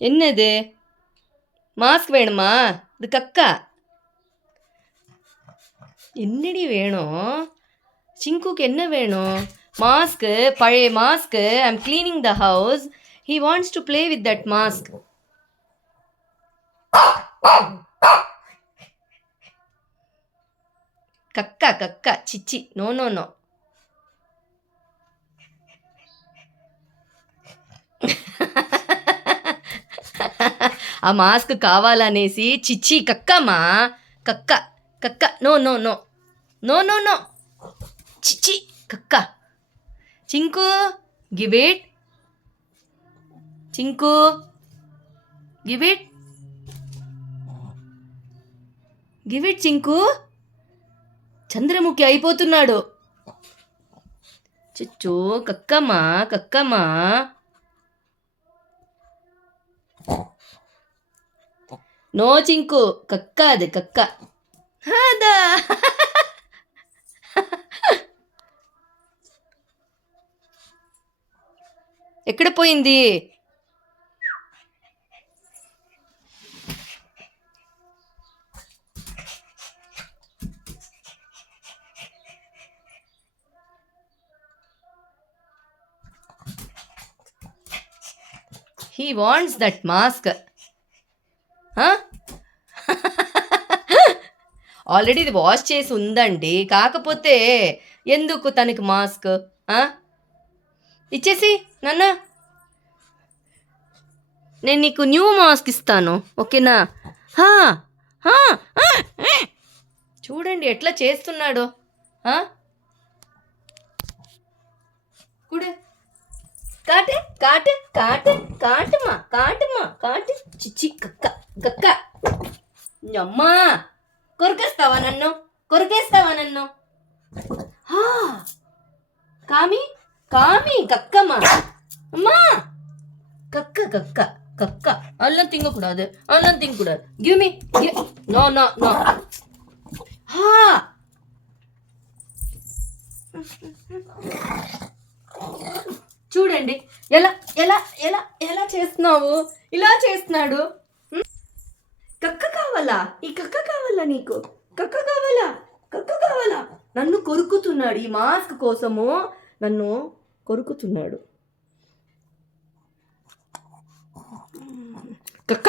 என்னது? மாஸ்க் வேணுமா? இது கக்கா. என்னடி வேணும்? சிங்குக்கு என்ன வேணும்? மாஸ்க்கு, பழைய mask. I'm cleaning the house. He wants to play with that mask. கக்கா கக்கா చిచ్చి నో నో నో. ఆ మాస్క్ కావాలనేసి చిచ్చి కక్కమ్మా. కక్క కక్క no no no no no no చిచ్చి కక్క. Chinku give it. Chinku give it. Give it Chinku. Chandramukhi అయిపోతున్నాడు. చుచ్చు కక్కమ్మా కక్కమ్మా. నో చింకు కక్క అది కక్క. హాదా ఎక్కడ పోయింది? He wants that mask. Already ఇది వాష్ చేసి ఉందండి. కాకపోతే ఎందుకు తనకి మాస్క్? ఇచ్చేసి నాన్న, నేను నీకు న్యూ మాస్క్ ఇస్తాను, ఓకేనా? చూడండి ఎట్లా చేస్తున్నాడో. కుడే కాటే కాటే కాటే కాటమా కాటమా కాటు. చిచ్చి కక్క కక్క. అమ్మా కొరికేస్తావా నన్ను? కొరికేస్తావా నన్ను? కామి కామి కక్కమ్మా. అమ్మా కక్క కక్క కక్క. అల్లం తింగకూడదు, అల్లం తింగకూడదు. Give me. No no no. చూడండి ఎలా ఎలా ఎలా ఎలా చేస్తున్నావు. ఇలా చేస్తున్నాడు. కక్క కావాలా? ఈ కక్క కావాలా నీకు? కక్క కావాలా? కక్క కావాలా? నన్ను కొరుకుతున్నాడు. ఈ మాస్క్ కోసము నన్ను కొరుకుతున్నాడు. కక్క